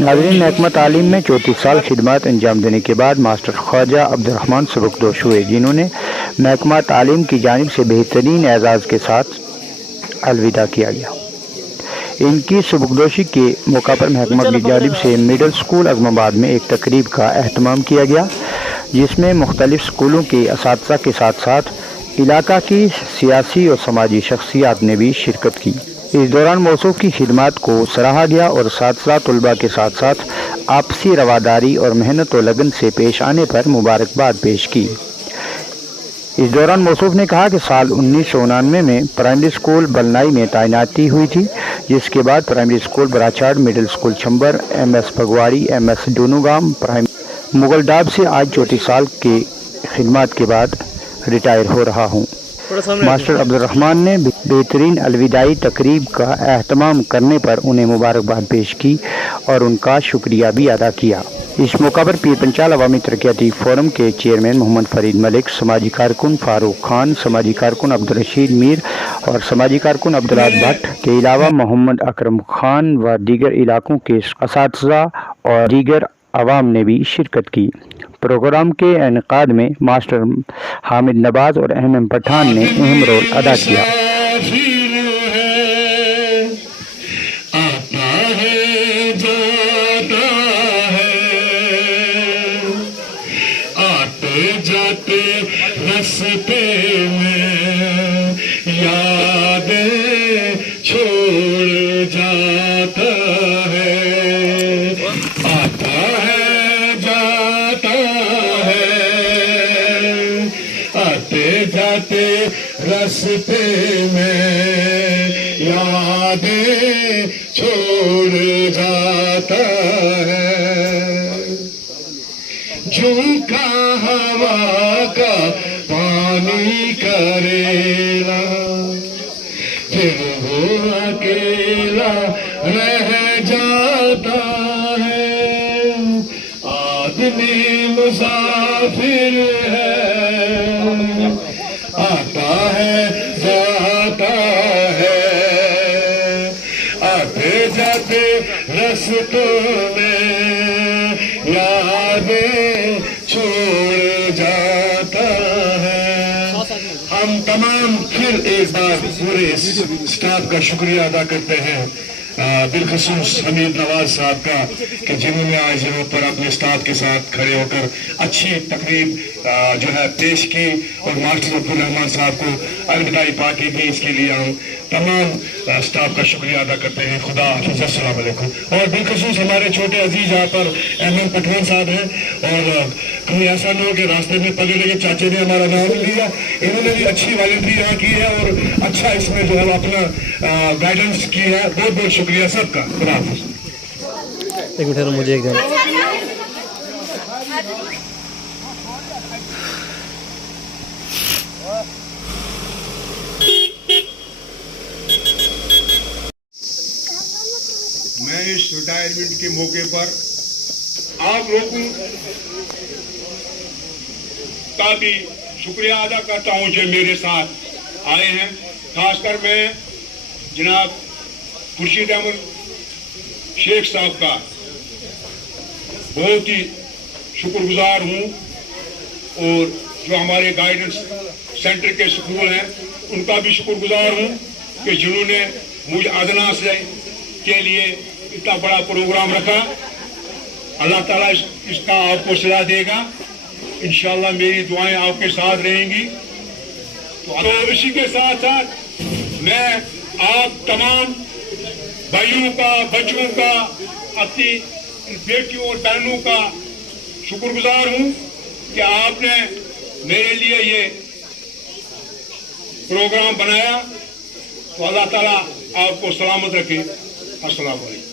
नाज़रीन, महकमा तालीम में 34 साल खिदमत अंजाम देने के बाद मास्टर ख्वाजा अब्दुर्रहमान सबकदोश हुए, जिन्होंने महकमा तालीम की जानिब से बेहतरीन एजाज़ के साथ अलविदा किया गया। इनकी सबकदोशी के मौका पर महकमा की जानिब से मिडल स्कूल अज़माबाद में एक तकरीब का एहतमाम किया गया, जिसमें मुख्तलिफ स्कूलों के असातिज़ा के साथ साथ इलाका की सियासी और समाजी शख्सियात ने भी शिरकत की। इस दौरान मौसूफ की खिदमत को सराहा गया और असातिज़ा तलबा के साथ साथ आपसी रवादारी और मेहनत और लगन से पेश आने पर मुबारकबाद पेश की। इस दौरान मौसूफ ने कहा कि साल 1999 में प्राइमरी स्कूल बलनाई में तैनाती हुई थी, जिसके बाद primary school Barachar, middle school Chambar, MS Phagwari, MS Donugam, Mughaldab से आज 34 साल की खिदमत के बाद रिटायर हो रहा हूँ। मास्टर अब्दुर्रहमान ने बेहतरीन अलविदाई तकरीब का एहतमाम करने पर उन्हें मुबारकबाद पेश की और उनका शुक्रिया भी अदा किया। इस मौका पर पीर पंचाल अवामी तरक्याती फोरम के चेयरमैन मोहम्मद फरीद मलिक, समाजी कारकुन फारूक खान, समाजी कारकुन अब्दुल रशीद मीर और समाजी कारकुन अब्दुल्लाह भट्ट के अलावा मोहम्मद अकरम खान व दीगर इलाकों के असातिज़ा और दीगर अवाम ने भी शिरकत की। प्रोग्राम के इनेकाद में मास्टर हामिद नवाज और MM पठान ने अहम रोल अदा किया। जाते रस्ते में यादें छोड़ जाता है, आता है जाता है, आते जाते रस्ते में यादें छोड़ जाता है। झोंका हवा का पानी करेला, फिर वो अकेला रह जाता है। आदमी मुसाफिर है, आता है जाता है, आते जाते रस्तों में यादें छोड़ जाता है। हम तमाम फिर एक बार पूरे स्टाफ का शुक्रिया अदा करते हैं, बिलखसूस हमीद नवाज साहब का, कि जिन्होंने आज यहाँ पर अपने स्टाफ के साथ खड़े होकर अच्छी तकरीब जो है पेश की और मास्टर अब्दुर्रहमान साहब को अलविदाई पार्टी दी। इसके लिए हम तमाम स्टाफ का शुक्रिया अदा करते हैं। खुदा हाफिज़, अस्सलाम वालेकुम। और बिलखसूस हमारे छोटे अजीज यहाँ पर MM पठान साहब हैं, और कहीं ऐसा न हो कि रास्ते में पगे लगे चाचे ने हमारा नाम लिया। इन्होंने भी अच्छी वॉलंटरी यहाँ की है और अच्छा इसमें जो है अपना गाइडेंस की है। बहुत बहुत शुक्रिया सबका। खुदा हाफिज़। एक मिनट मुझे एक मैं इस रिटायरमेंट के मौके पर आप लोगों का भी शुक्रिया अदा करता हूं जो मेरे साथ आए हैं। खासकर मैं जनाब खुर्शीद अहमद शेख साहब का बहुत ही शुक्रगुजार हूं, और जो हमारे गाइडेंस सेंटर के स्कूल हैं उनका भी शुक्रगुजार हूं कि जिन्होंने मुझे अदना से के लिए इतना बड़ा प्रोग्राम रखा। अल्लाह ताला इसका आपको सजा देगा। इंशाअल्लाह मेरी दुआएं आपके साथ रहेंगी। तो इसी के साथ साथ मैं आप तमाम भाइयों का, बच्चों का, अपनी बेटियों और बहनों का शुक्रगुजार हूं कि आपने मेरे लिए ये प्रोग्राम बनाया। तो अल्लाह ताला आपको सलामत रखे। अस्सलाम वालेकुम।